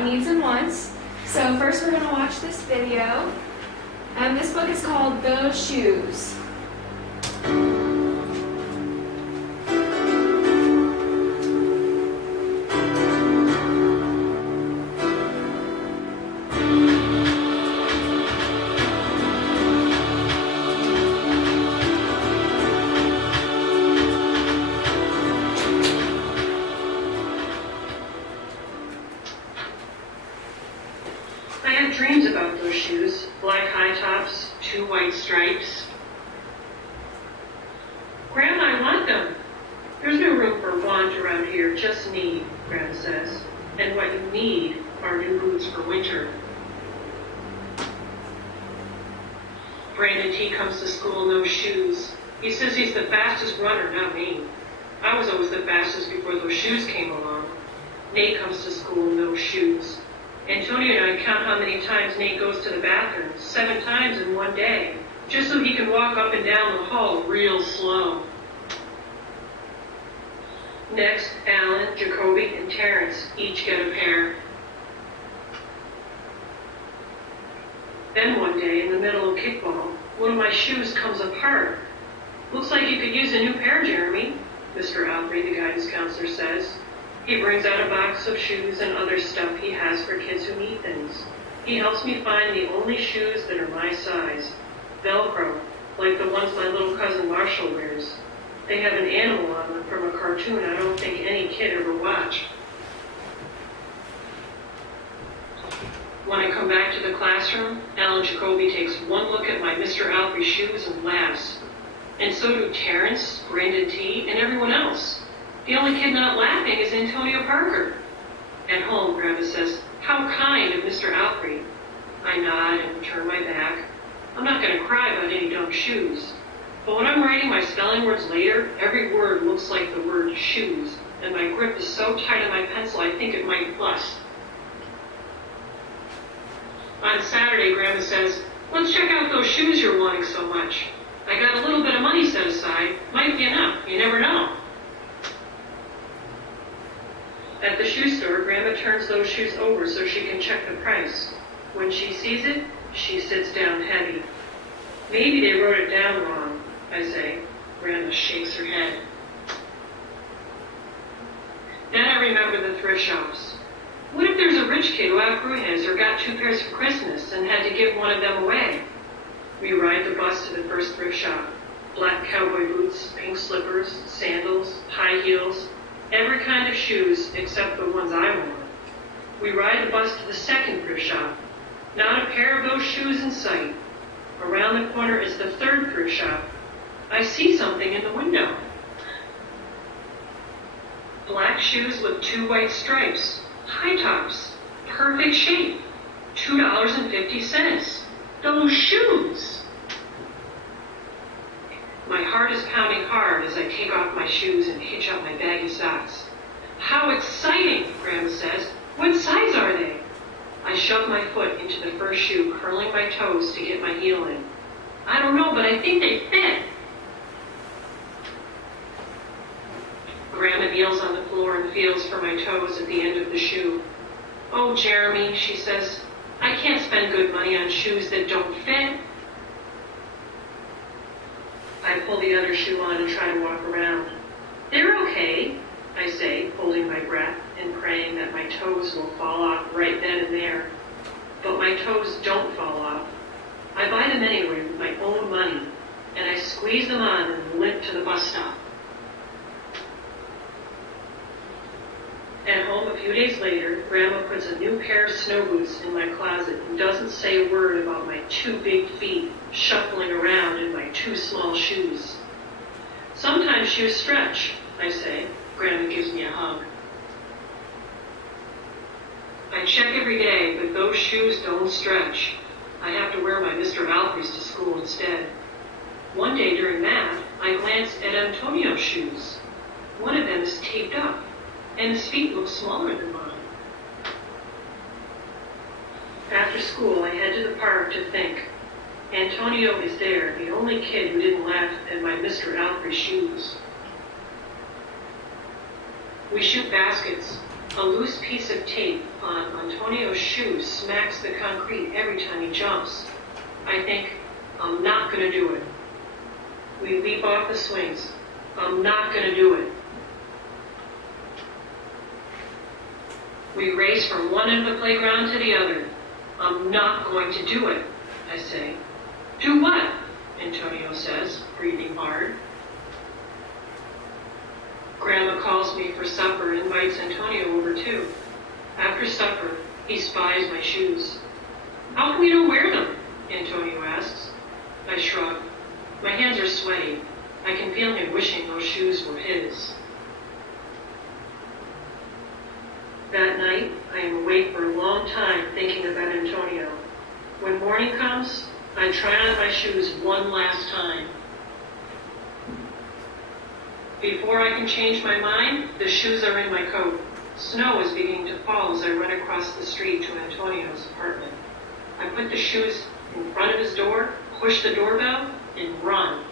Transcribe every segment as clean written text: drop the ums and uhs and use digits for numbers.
about needs and wants. So first we're going to watch this video. This book is called Those Shoes. I have dreams about those shoes, black high tops, 2 white stripes. Grandma, I want them. There's no room for want around here, just need, Grandma says. And what you need are new boots for winter. Brandon T comes to school, no shoes. He says he's the fastest runner, not me. I was always the fastest before those shoes came along. Nate comes to school, no shoes. Antonio and I count how many times Nate goes to the bathroom, 7 times in one day, just so he can walk up and down the hall real slow. Next, Alan, Jacoby, and Terrence each get a pair. Then one day, in the middle of kickball, one of my shoes comes apart. Looks like you could use a new pair, Jeremy, Mr. Alfrey, the guidance counselor, says. He brings out a box of shoes and other stuff he has for kids who need things. He helps me find the only shoes that are my size. Velcro, like the ones my little cousin Marshall wears. They have an animal on them from a cartoon I don't think any kid ever watched. When I come back to the classroom, Alan Jacoby takes one look at my Mr. Alfrey shoes and laughs. And so do Terrence, Brandon T., and everyone else. The only kid not laughing is Antonio Parker. At home, Grandma says, "How kind of Mr. Alfrey." I nod and turn my back. I'm not going to cry about any dumb shoes. But when I'm writing my spelling words later, every word looks like the word shoes, and my grip is so tight on my pencil I think it might bust. On Saturday, Grandma says, "Let's check out those shoes you're wanting so much. I got a little bit of money set aside. Might be enough. You never know." At the shoe store, Grandma turns those shoes over so she can check the price. When she sees it, she sits down heavy. "Maybe they wrote it down wrong," I say. Grandma shakes her head. Then I remember the thrift shops. What if there's a rich kid who outgrew his or got 2 pairs for Christmas and had to give one of them away? We ride the bus to the first thrift shop. Black cowboy boots, pink slippers, sandals, high heels, every kind of shoes except the ones I want. We ride the bus to the second thrift shop. Not a pair of those shoes in sight. Around the corner is the third thrift shop. I see something in the window. Black shoes with 2 white stripes. High tops. Perfect shape. $2.50. Those shoes! My heart is pounding hard as I take off my shoes and hitch up my baggy socks. "How exciting," Grandma says. "What size are they?" I shove my foot into the first shoe, curling my toes to get my heel in. "I don't know, but I think they fit." Grandma kneels on the floor and feels for my toes at the end of the shoe. "Oh, Jeremy," she says, "I can't spend good money on shoes that don't fit." I pull the other shoe on and try to walk around. "They're okay," I say, holding my breath and praying that my toes will fall off right then and there. But my toes don't fall off. I buy them anyway with my own money, and I squeeze them on and limp to the bus stop. At home a few days later, Grandma puts a new pair of snow boots in my closet and doesn't say a word about my 2 big feet shuffling around in my 2 small shoes. "Sometimes shoes stretch," I say. Grandma gives me a hug. I check every day, but those shoes don't stretch. I have to wear my Mr. Alfrey's to school instead. One day during math, I glanced at Antonio's shoes. One of them is taped up, and his feet look smaller than mine. After school, I head to the park to think. Antonio is there, the only kid who didn't laugh at my Mr. Alfrey shoes. We shoot baskets. A loose piece of tape on Antonio's shoe smacks the concrete every time he jumps. I think, I'm not going to do it. We leap off the swings. I'm not going to do it. We race from one end of the playground to the other. I'm not going to do it, I say. Do what? Antonio says, breathing hard. Grandma calls me for supper and invites Antonio over too. After supper, he spies my shoes. How come you don't wear them? Antonio asks. I shrug. My hands are sweaty. I can feel him wishing those shoes were his. That night, I am awake for a long time thinking about Antonio. When morning comes, I try on my shoes one last time. Before I can change my mind, the shoes are in my coat. Snow is beginning to fall as I run across the street to Antonio's apartment. I put the shoes in front of his door, push the doorbell, and run.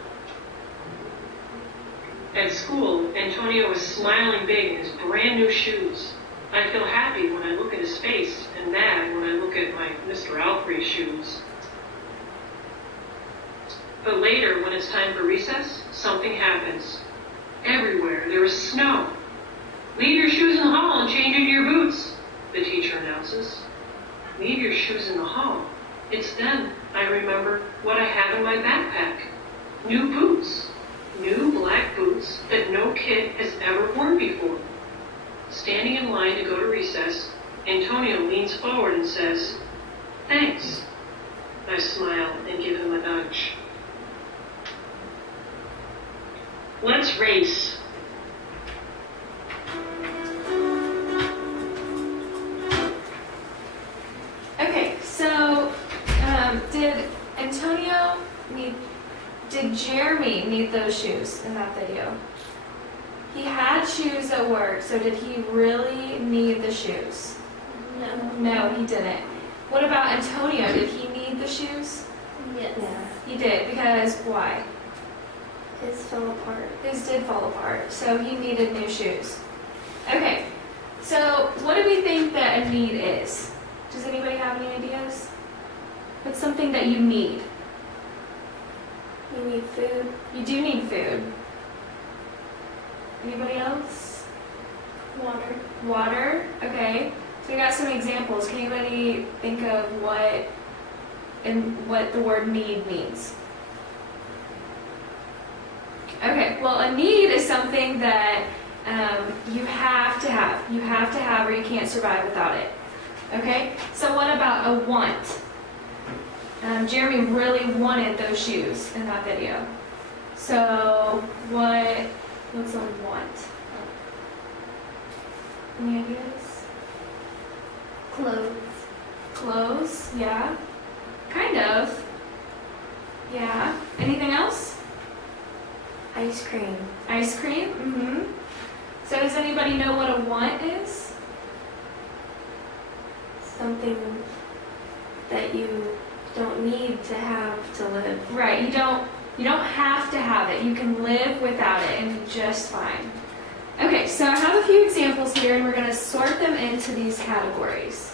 At school, Antonio is smiling big in his brand new shoes. I feel happy when I look at his face and mad when I look at my Mr. Alfrey shoes. But later, when it's time for recess, something happens. Everywhere there is snow. Leave your shoes in the hall and change into your boots, the teacher announces. Leave your shoes in the hall. It's then I remember what I have in my backpack. New boots. New black boots that no kid has ever worn before. Standing in line to go to recess, Antonio leans forward and says, "Thanks." I smile and give him a nudge. Let's race. Okay, so did Jeremy need those shoes in that video? He had shoes at work, so did he really need the shoes? No. No, he didn't. What about Antonio? Did he need the shoes? Yes. He did, because why? His fell apart. His did fall apart, so he needed new shoes. Okay, so what do we think that a need is? Does anybody have any ideas? What's something that you need? You need food. You do need food. Anybody else? Water. Water, okay. So we got some examples. Can anybody think of what the word need means? Okay, well, a need is something that you have to have. You have to have, or you can't survive without it. Okay, so what about a want? Jeremy really wanted those shoes in that video. So what's a want? Any ideas? Clothes. Clothes, yeah. Kind of. Yeah. Anything else? Ice cream. Ice cream? Mm-hmm. So does anybody know what a want is? Something that you don't need to have to live. Right, you don't have to have it. You can live without it and be just fine. Okay, so I have a few examples here and we're going to sort them into these categories.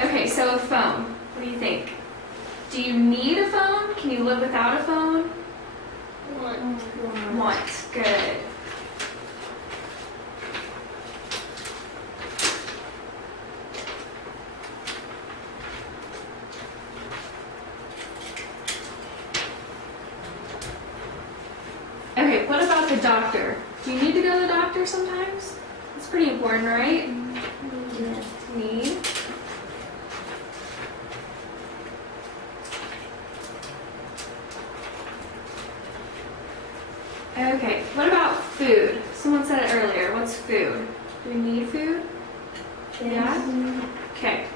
Okay, so a phone. What do you think? Do you need a phone? Can you live without a phone? Want. Good. Okay, what about the doctor? Do you need to go to the doctor sometimes? It's pretty important, right? Yes. Need. Okay, what about food? Someone said it earlier. What's food? Do we need food? Yeah? Okay.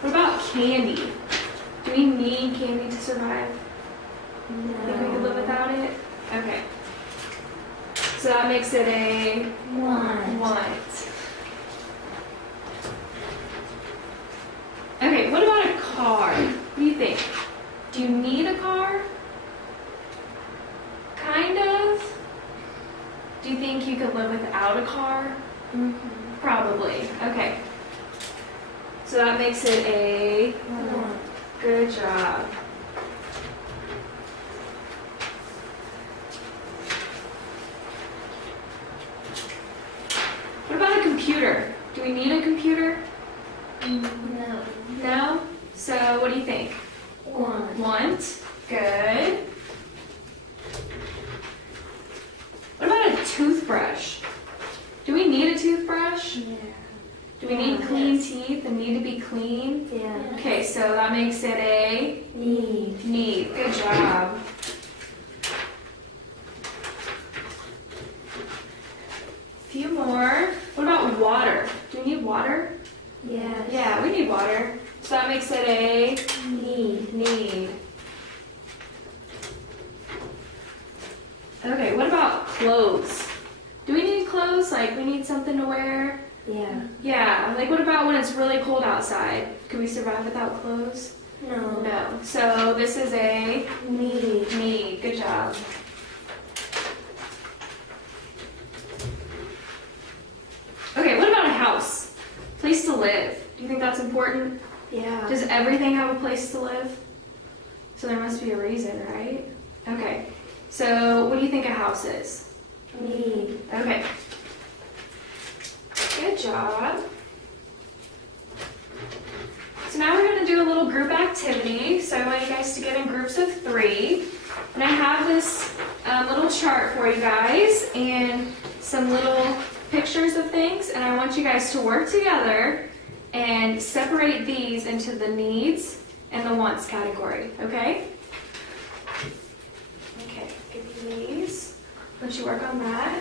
What about candy? Do we need candy to survive? Think we could live without it? Okay. So that makes it a want. Okay, what about a car? What do you think? Do you need a car? you think you could live without a car? Probably. Okay. So that makes it a Want. good job. What about a computer? Do we need a computer? No. No? So what do you think? Want. Want. Good. What about a toothbrush? Do we need a toothbrush? Yeah. Do we need Yeah. clean Yes. teeth and need to be clean? Yeah. Okay, so that makes it a Need. need. Good job. Few more. What about water? Do we need water? Yeah. Yeah, we need water. So that makes it a Need. need. Okay, what about clothes? Do we need clothes? Like, we need something to wear? Yeah. Yeah, like what about when it's really cold outside? Can we survive without clothes? No. No. So this is a Need. need. Good job. Okay, what about a house? Place to live. Do you think that's important? Yeah. Does everything have a place to live? So there must be a reason, right? Okay. So what do you think a house is? Need. Okay. Good job. So now we're going to do a little group activity. So I want you guys to get in groups of 3. And I have this little chart for you guys and some little pictures of things. And I want you guys to work together and separate these into the needs and the wants category, okay? Okay, give me these. Let you work on that.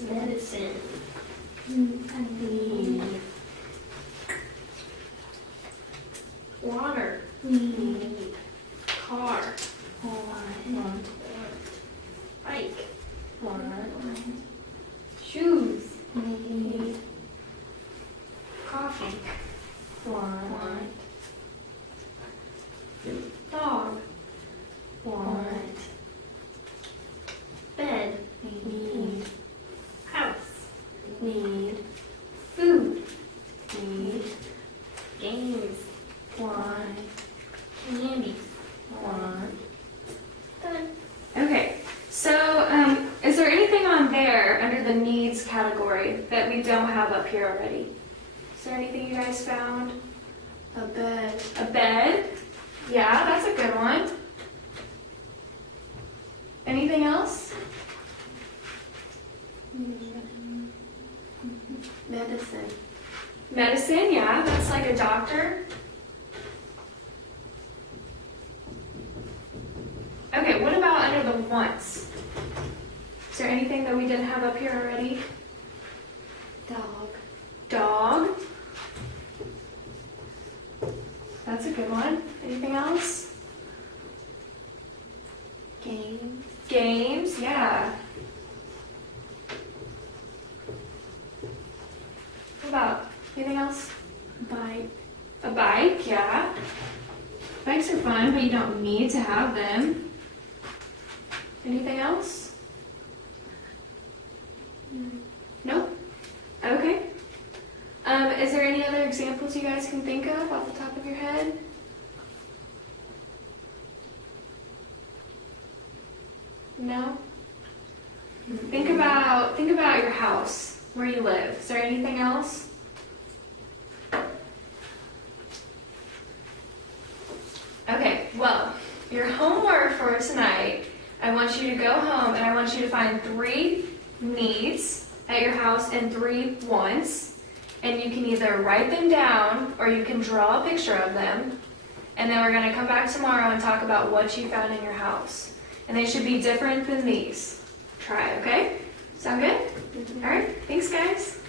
Medicine. Need. Water, Need. car, Want. bike, Want. shoes, Need. coffee, Want. dog, Want. bed, Need. house, Need. food, Need. games, Want. candy. Want. Done. Okay, so is there anything on there under the needs category that we don't have up here already? Is there anything you guys found? A bed. A bed? Yeah, that's a good one. Anything else? Medicine. Medicine, yeah, that's like a doctor. Okay, what about under the wants? Is there anything that we didn't have up here already? Dog. Dog. That's a good one. Anything else? Game. Games, yeah. What about anything else? Bike. A bike, yeah. Bikes are fun, but you don't need to have them. Anything else? Nope. Okay. Is there any other examples you guys can think of off the top of your head? No? Think about your house, where you live. Is there anything else? Okay, well, your homework for tonight, I want you to go home and I want you to find 3 needs at your house and 3 wants. And you can either write them down or you can draw a picture of them. And then we're going to come back tomorrow and talk about what you found in your house. And they should be different than these. Try, okay? Sound good? All right, thanks guys.